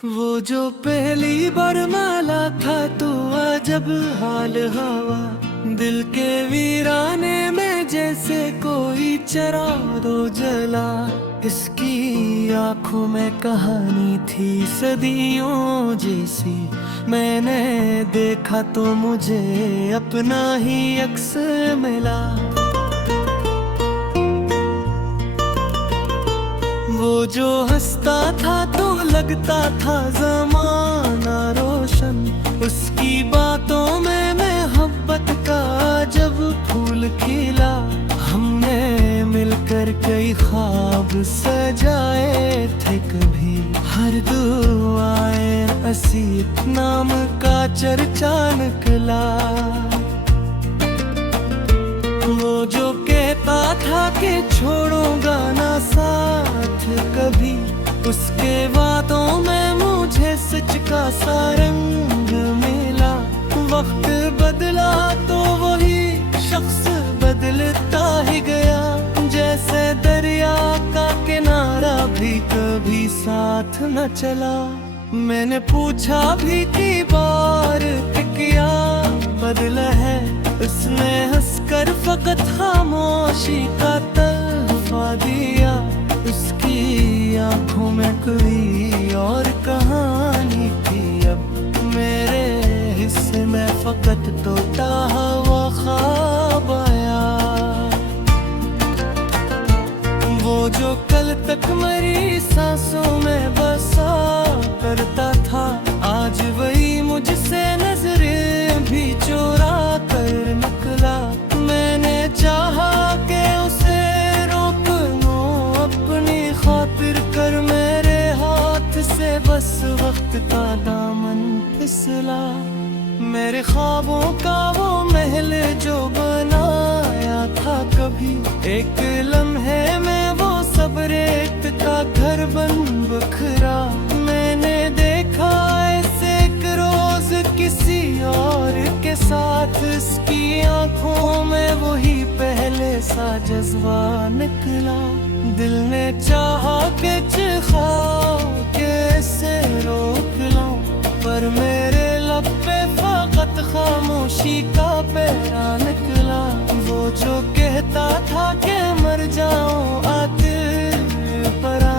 वो जो पहली बार माला था तो अजब हाल हवा, दिल के वीराने में जैसे कोई चराग जला। इसकी आंखों में कहानी थी सदियों जैसी, मैंने देखा तो मुझे अपना ही अक्स मिला। वो जो हंसता था तो लगता था ज़माना रोशन, उसकी बातों में मोहब्बत का जब फूल खिला। हमने मिलकर कई ख्वाब सजाए थे कभी, हर दुआएं असीत नाम का चर्चा निकला। वो जो कहता था कि छोड़ूंगा ना साथ कभी, उसके वादों में मुझे सच का सा रंग मिला। वक्त बदला तो वही शख्स बदलता ही गया, जैसे दरिया का किनारा भी कभी साथ न चला। मैंने पूछा भी की बार कि क्या बदला है, उसने हंसकर फकत खामोशी का तहफा दिया। उसकी आंखों में कोई और कहानी थी, अब मेरे हिस्से में फकत टूटा हुआ ख्वाब आया। वो जो कल तक मेरी सांसों में बसा करता था, आज वही मुझसे नजरें भी चुरा कर निकला। मैंने चाहा कि उसे रोक लूं अपनी खातिर कर, मेरे हाथ से बस वक्त का दामन फिसला। मेरे ख्वाबों का वो महल जो बनाया था कभी, एक लम्हे में वो सब रेत का घर बन बखरा। मैंने देखा ऐसे एक रोज किसी और के साथ, इसकी आंखों में वही पहले सा जज्बा निकला। दिल ने चाहा कि चिल्लाऊं कैसे रोक लूं, पर मेरे लब पे फकत खामोशी का पैरा निकला। वो जो कहता था कि मर जाऊं आतिल परा,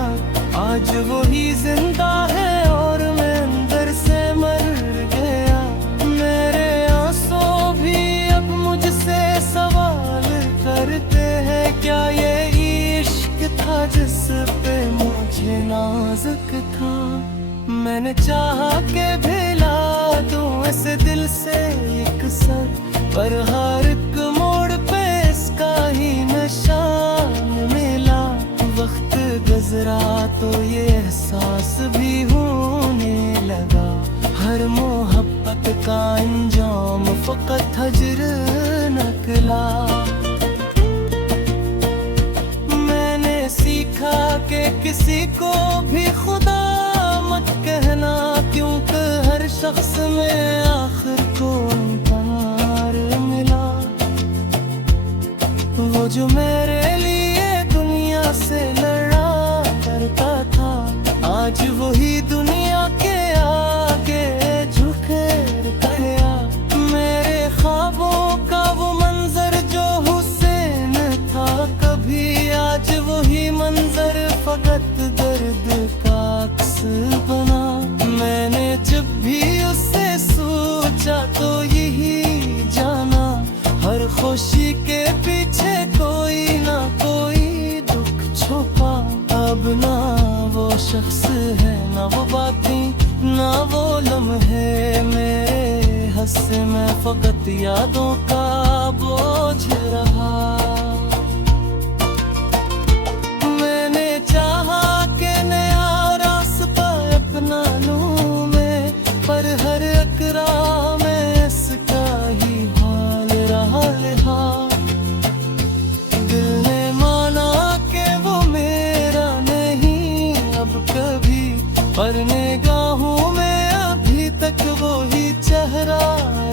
आज वो ही जिंदा है और मैं अंदर से मर गया। मेरे आंसू भी अब मुझसे सवाल करते हैं, क्या ये इश्क था जिस पे मुझे नाजुक था। मैंने चाहा कि भिला दूं ऐसे दिल से एक सर, पर हर एक मोड़ पे इसका ही निशान मिला। वक्त गुजरा तो ये एहसास भी होने लगा, हर मोहब्बत का अंजाम फकत हजर निकला। मैंने सीखा कि किसी को भी खुदा मत कहना, क्योंकि हर शख्स में आखिर को इंकार मिला। वो जो मेरे लिए दुनिया से लड़ा करता था, आज वही दुनिया के आगे झुके गया। मेरे ख्वाबों का वो मंजर जो हुसैन था कभी, आज वही मंजर फकत दर्द का अक्स बना। मैंने जब भी उससे सोचा तो यही जाना, हर खुशी के पीछे कोई ना कोई दुख छुपा। अब ना वो शख्स है, ना वो बातें, ना वो लम्हे, मेरे हिस्से में फकत यादों का बोझ रहा। मैंने चाहा कि नया रास्ता अपना लूं मैं, पर हर अकरा में इसका ही हाल रहा लिहा। दिल ने माना कि वो मेरा नहीं अब कभी, पर निगाहों में अभी तक वो ही चेहरा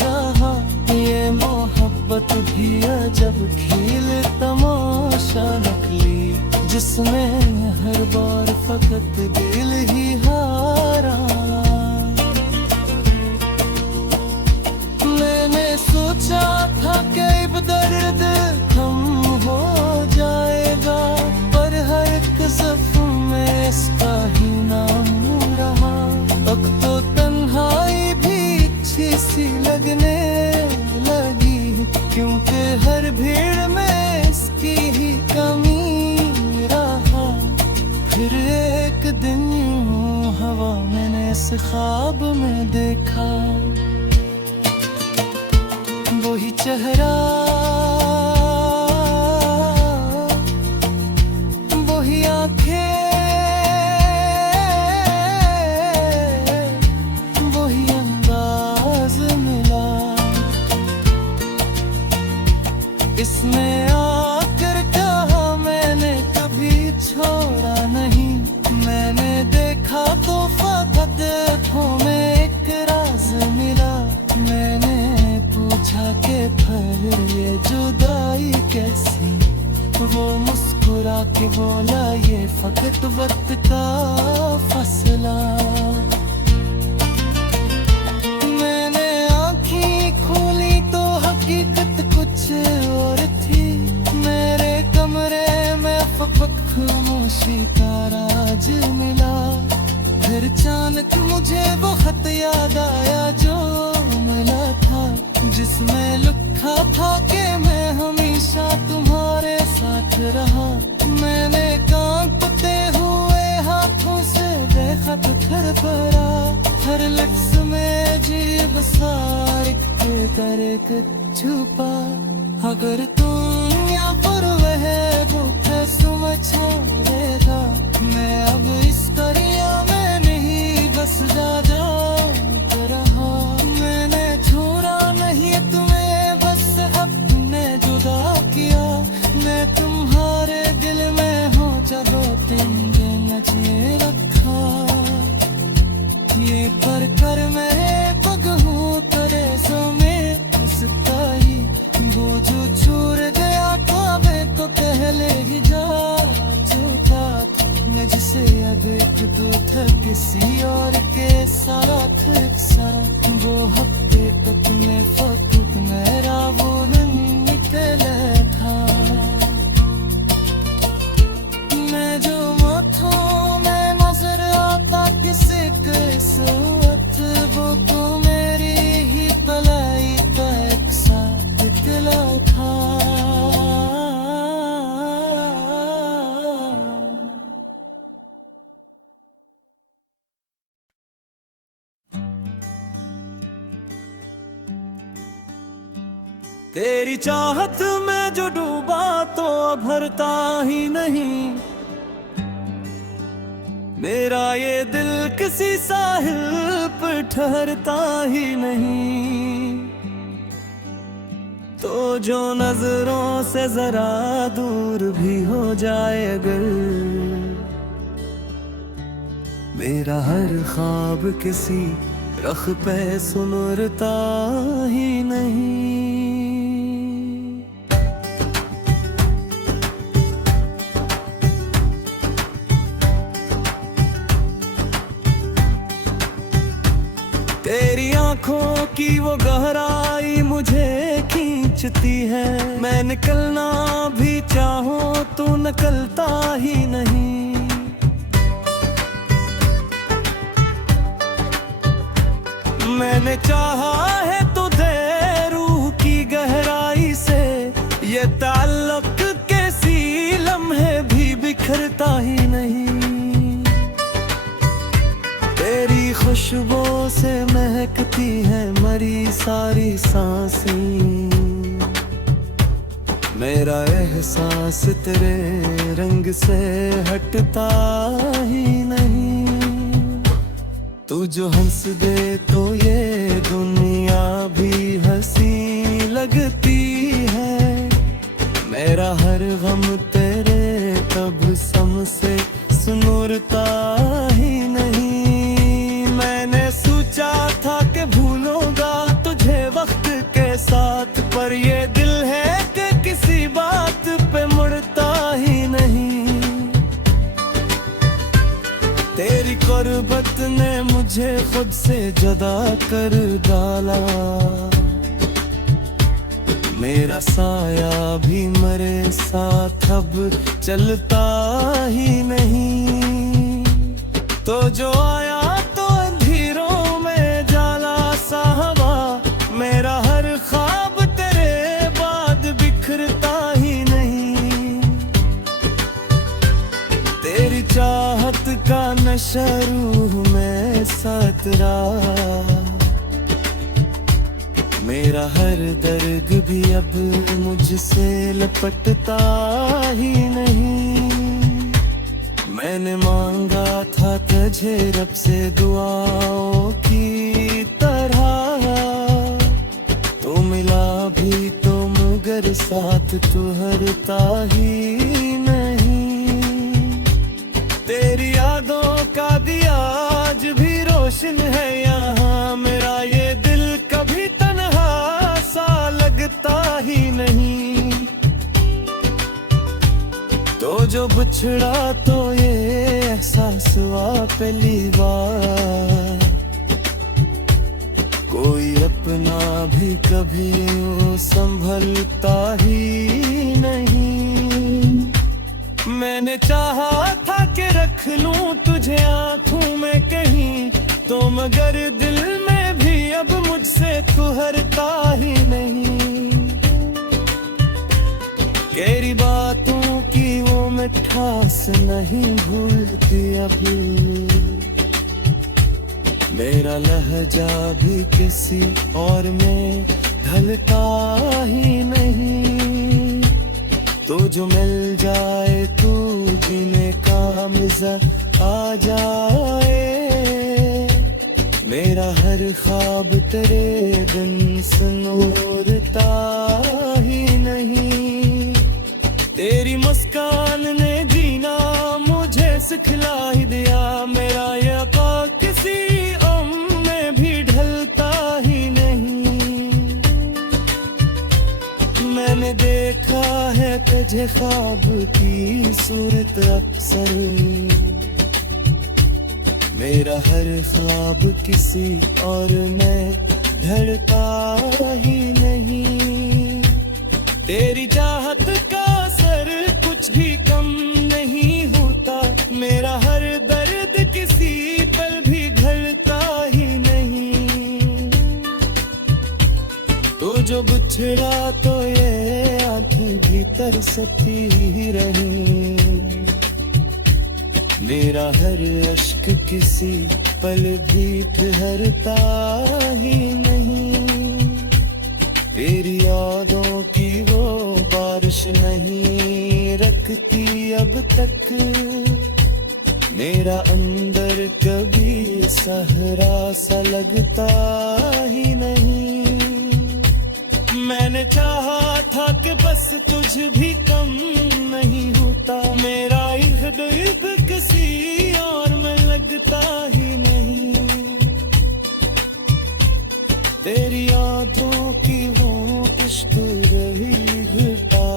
रहा। ये मोहब्बत भी अजब खेल तमाशा नकली, जिसमें हर बार फकत दिल ही हारा। अब तो तन्हाई भी अच्छी सी लगने लगी, क्योंकि हर भीड़ में इसकी ही कमी रहा। फिर एक दिन यूं हवा मैंने इस ख्वाब में देखा, वही चेहरा, वही आंखें, वही अंदाज मिला। इसने आकर कहा मैंने कभी छोड़ा नहीं। मैंने देखा तो फ़क़त में एक राज मिला। मैंने पूछा कि फिर ये जुदाई कैसी, वो मुस्कुरा के बोला ये फ़क़त वक्त का फैसला। मैंने आँखें खोली तो हकीकत कुछ और थी। मेरे कमरे में खामोशी का राज मिला। फिर अचानक मुझे वो खत याद आया जो मिला था, जिसमें लिखा था कि मैं हमेशा तुम्हारे साथ रहा। मैंने कांपते हुए हाथों से देखा तो थरथरा, हर लफ्ज़ में अजीब सा एक दर्द छुपा। अगर तुम या पर वह भूखे समझेगा, मैं अब इस दरिया में नहीं बस जा रहा। मैंने छोड़ा नहीं तुम्हें, बस अपने जुदा किया। मैं तुम्हारे दिल में हूँ चलो 3 दिन नचे रखा। ये कर कर मैं पग हूँ तेरे समेत हंसता ही। वो जो छोड़ गया ख्वाबे तो पहले ही जा चुका था। मैं जिसे अब एक दूत किसी और के साथ सारा, वो हफ्ते तक मैं फकत मेरा वो दिन निकला था। मैं जो माथों में नजर आता किसी के सूरत, वो तो मेरी ही भलाई का एक साथ दिला था। तेरी चाहत में जो डूबा तो भरता ही नहीं। मेरा ये दिल किसी साहिल पर ठहरता ही नहीं। तो जो नजरों से जरा दूर भी हो जाए अगर, मेरा हर ख्वाब किसी रख पे सुनरता ही नहीं। तेरी आंखों की वो गहराई मुझे खींचती है। मैं निकलना भी चाहूं तो निकलता ही नहीं। मैंने चाहा है तो दे रूह की गहराई से, ये ताल्लुक कैसी लम्हे भी बिखरता ही नहीं। तेरी खुशबू से महकती है मरी सारी सांसें। मेरा एहसास तेरे रंग से हटता ही नहीं। तू जो हंस दे तो ये दुनिया भी हंसी लगती है। मेरा हर गम तेरे तबस्सुम से सुनरता ही नहीं। मैंने सोचा था कि भूलूंगा तुझे वक्त के साथ, पर ये दिल है कि किसी बात पे मुड़ता ही नहीं। तेरी कुर्बत ने मुझे खुद से जुदा कर डाला। मेरा साया भी मेरे साथ अब चलता ही नहीं। तो जो आया तो अंधी हमेशा रूह में साथ रहा। मेरा हर दर्द भी अब मुझसे लपटता ही नहीं। मैंने मांगा था तुझे रब से दुआओं की तरह, तो मिला भी तो मगर साथ तू हरता ही नहीं। तेरी यादों का दिया आज भी रोशन है यहाँ, मेरा ये दिल कभी तन्हा सा लगता ही नहीं। तो जो बिछड़ा तो ये एहसास हुआ पहली बार, कोई अपना भी कभी यूं संभलता ही नहीं। मैंने चाहा था कि रख लूं तुझे आंखों में कहीं, तो मगर दिल में भी अब मुझसे तू हरता ही नहीं। तेरी बातों की वो मिठास नहीं भूलती अब, मेरा लहजा भी किसी और में ढलता ही नहीं। तो जो मिल जाए तू जीने का मजा आ जाए, मेरा हर ख्वाब तेरे बिन संवरता ही नहीं। तेरी मुस्कान ने जीना मुझे सिखला ही दिया, मेरा यका किसी गम में भी ढलता ही नहीं। मैंने देखा है तुझे ख्वाब की सूरत अक्सर, मेरा हर ख्वाब किसी और में ढलता ही नहीं। तेरी चाहत का असर कुछ भी कम नहीं होता, मेरा हर दर्द किसी पल भी ढलता ही नहीं। तो जो बिछड़ा तो ये आंखें भी तरसती ही रही, मेरा हर अश्क किसी पल भी ठहरता ही नहीं। तेरी यादों की वो बारिश नहीं रखती अब तक, मेरा अंदर कभी सहरा सा लगता ही नहीं। मैंने चाहा था कि बस तुझ भी कम नहीं होता, मेरा इर्द किसी और में लगता ही नहीं। तेरी यादों की वो किश्त रही घटा,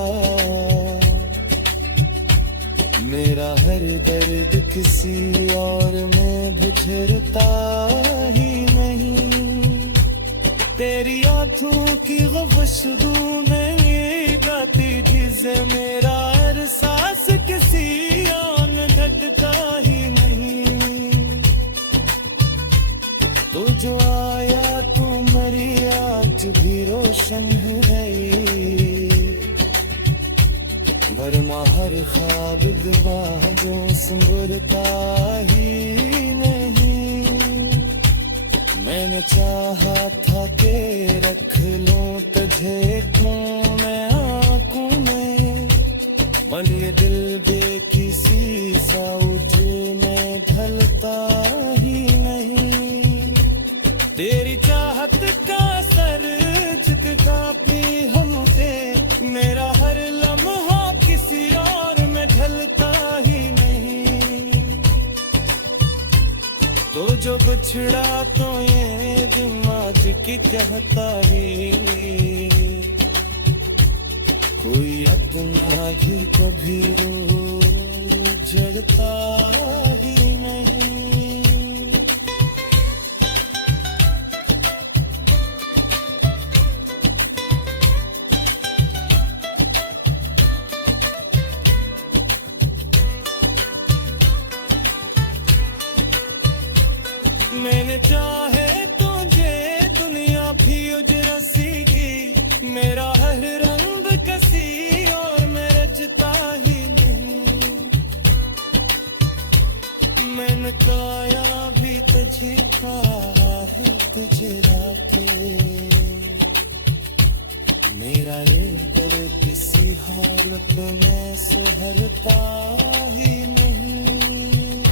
मेरा हर दर्द किसी और में बिछड़ता ही नहीं। तेरी आंखों की खुशबू में ये गाती थी से मेरा एहसास किसी और में घटता ही नहीं। तो जो आया तो मरी आज भी रोशन है, वरना हर ख्वाब दीवारों संभलता ही नहीं। मैंने चाहा था कि रख लूं तुझे मैं आंखों में, मन ये दिल बेकिसी सा उठने ढलता ही नहीं। तेरी चाहत का सर झुकता भी हमसे, मेरा हर लम्हा किसी और में ढलता ही नहीं। तो जो बिछड़ा तो ये दिमाग की चाहता ही, कोई अपना भी कभी जड़ता ही नहीं। मैंने चाहे तुझे दुनिया भी उजरसी, मेरा हर रंग कसी और मैं रजता ही नहीं। मैंने कहा पाया है तुझे लाके, मेरा ये दिल किसी हालत में सहलता ही नहीं।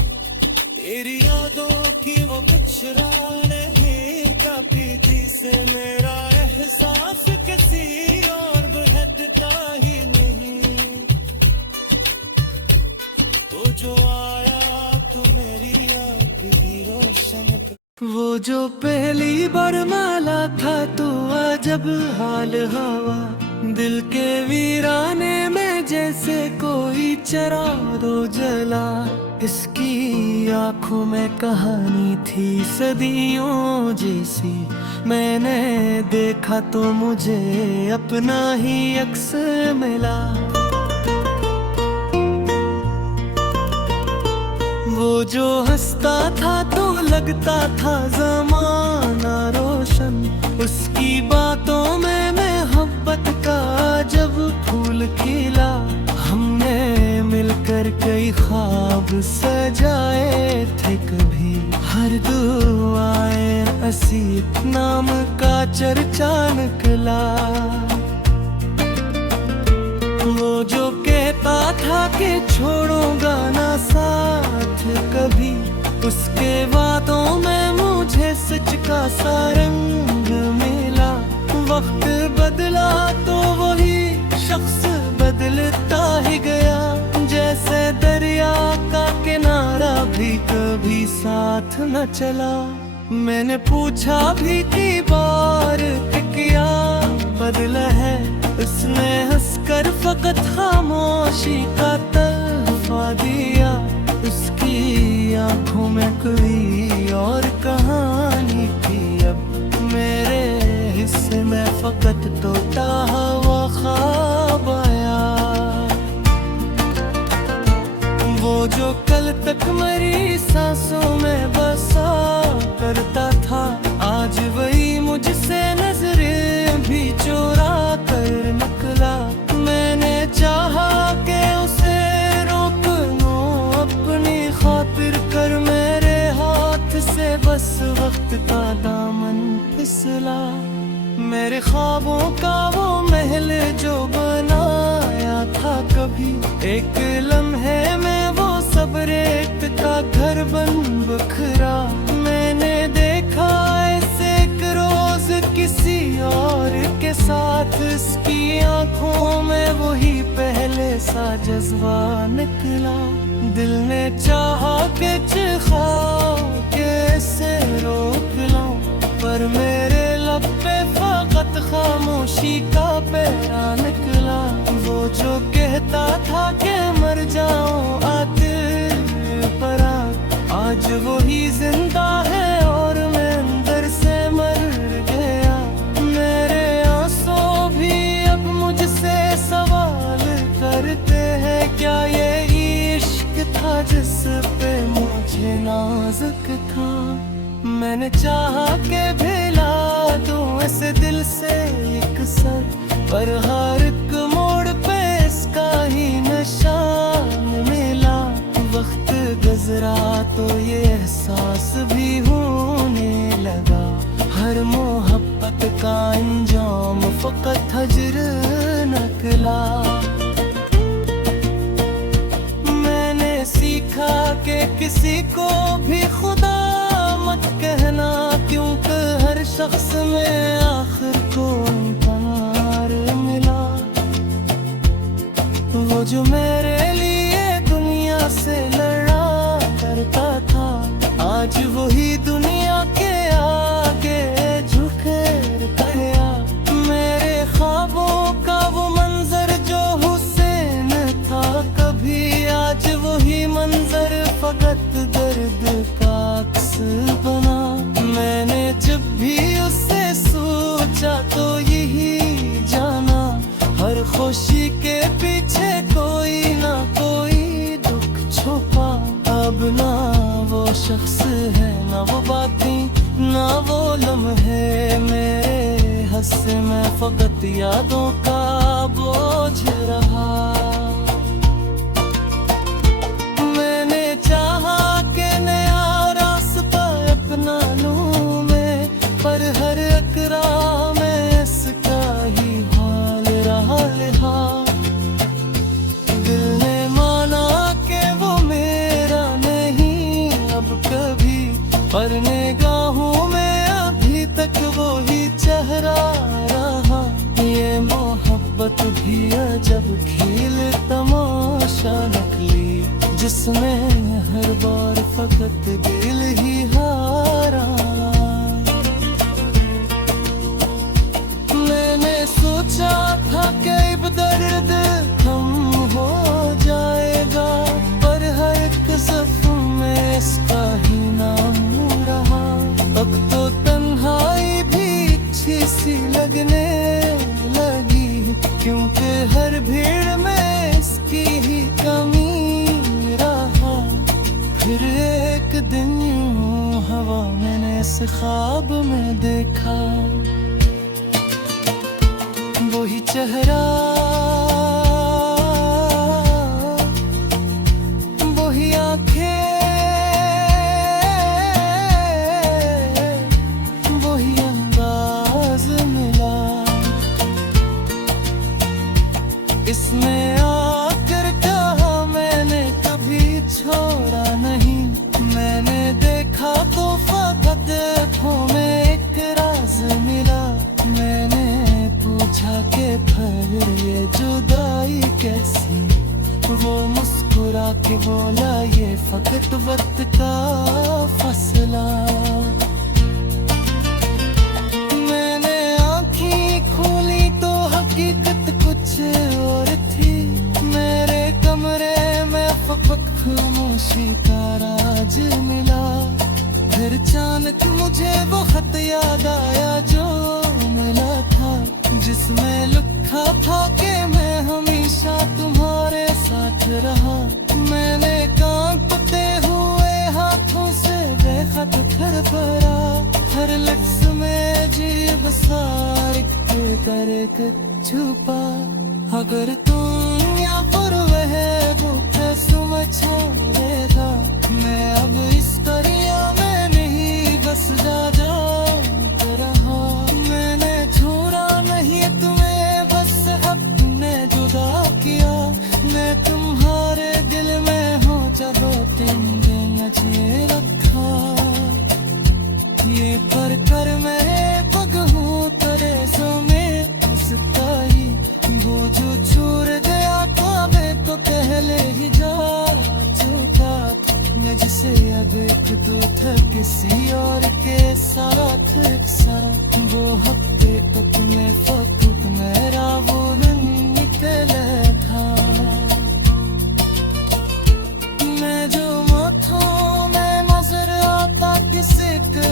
तेरी यादों की वो बिछड़ा नहीं जाती जिसे मेरा एहसास किसी और बहकता ही नहीं। तो जो आया तो मेरी आँखें रोशन, वो जो पहली बार माला था तू अजब हाल हवा, दिल के वीराने में जैसे कोई चराग जला। इसकी आंखों में कहानी थी सदियों जैसी, मैंने देखा तो मुझे अपना ही अक्स मिला। वो जो हंसता था तो लगता था ज़माना रोशन, उसकी बातों में मोहब्बत का जब फूल खिला। हमने मिलकर कई ख्वाब सजाए थे कभी, हर दुआएं नसीब नाम का चर्चा निकला। वो जो कहता था कि छोड़ूंगा ना साथ कभी, उसके वादों में मुझे सच का सा रंग मिला। वक्त बदला तो वही शख्स बदलता ही गया, जैसे दरिया का किनारा भी कभी साथ न चला। मैंने पूछा भी की बार कि क्या बदला है, उसने हंसकर फकत खामोशी का तहफा दिया। उसकी आंखों में कोई और कहानी थी, अब मेरे हिस्से में फकत टूटा हुआ ख्वाब आया। वो जो कल तक मेरी सांसों में बसा करता था, आज वही मुझसे नजरें भी चुरा कर निकला। मैंने चाहा कि उसे रोक लूं अपनी खातिर, कर मेरे हाथ से बस वक्त का दामन फिसला। मेरे ख्वाबों का वो महल जो बनाया था कभी, एक लम्हे में वो सब रेत का घर बन बखरा। मैंने देखा ऐसे एक रोज किसी और के साथ, इसकी आंखों में वही पहले सा जज्बा निकला। दिल ने चाहा कि चिल्लाऊं कैसे रोक लूं, पर मेरे लब पे फकत खामोशी का पैरा निकला। वो जो कहता था कि मर जाऊं आते परा, आज वो ही जिंदा है और मैं अंदर से मर गया। मेरे आंसू भी अब मुझसे सवाल करते हैं, क्या ये इश्क था जिस पे मुझे नाजुक था। मैंने चाहा के भिला दूं इस दिल से एक सर, पर हर एक मोड़ पे इसका ही निशान मिला। वक्त गुजरा तो ये एहसास भी होने लगा, हर मोहब्बत का अंजाम फकत हजर निकला। मैंने सीखा कि किसी को भी खुदा मत कहना, क्योंकि हर शख्स में आखिर को प्यार मिला। वो जो मेरे लिए दुनिया से लड़ा करता था, आज वही दुनिया के आगे झुके गया। मेरे ख्वाबों का वो मंजर जो हुसैन था कभी, आज वही मंजर फकत दर्द का अक्स बना। मैंने जब भी उससे सोचा तो यही जाना, हर खुशी के पीछे कोई ना कोई दुख छुपा। अब ना वो शख्स है, ना वो बातें, ना वो लम्हे मेरे हस्से में फकत यादों का बोझ रहा। मैंने चाहा कि नया रास्ता अपना जिसमें हर बार फकत दिल ही हारा। मैंने सोचा था कि अब दर्द कम हो जाएगा, पर हर एक ज़ख्म में इसका ही नाम रहा। अब तो तन्हाई भी अच्छी सी लगने लगी, क्योंकि हर भीड़ में इसकी ही कमी रहा। फिर एक दिन यूं हवा मैंने इस ख्वाब में देखा, वही चेहरा, वही आंखें, वही अंदाज मिला। इसमें आकर कहा मैंने कभी छोड़ा नहीं। मैंने देखा तो फकत आँखों में एक राज मिला। मैंने पूछा कि फिर ये जुदाई कैसी, वो मुस्कुरा के बोला ये फकत वक्त का फसला। मैंने आँखें खोली तो हकीकत कुछ और थी। मेरे कमरे में फकत खामोशी का राज मिला। फिर अचानक मुझे वो खत याद आया जो मिला था, जिसमें लिखा था कि मैं हमेशा तुम्हारे साथ रहा। मैंने कांपते हुए हाथों से देखा तो घर भरा। हर लफ्ज़ में अजीब सा एक दर्द छुपा। अगर तुम या पर वह वो समझा लेगा, मैं अब इस दरिया में नहीं बस जा रहा। मैंने छोड़ा नहीं तुम्हें, बस अपने जुदा किया। मैं तुम्हारे दिल में हूँ जब 3 दिन मुझे रखा। ये कर मेरे पग हूँ तेरे में उसका ही, वो जो छोड़ गया काबे तो पहले ही जा चुका था। मैं जिसे अब एक दूत किसी और के साथ अक्सर, वो हफ्ते तक में फकत मेरा वो दिन निकला था। मैं जो माथों में नजर आता किसी के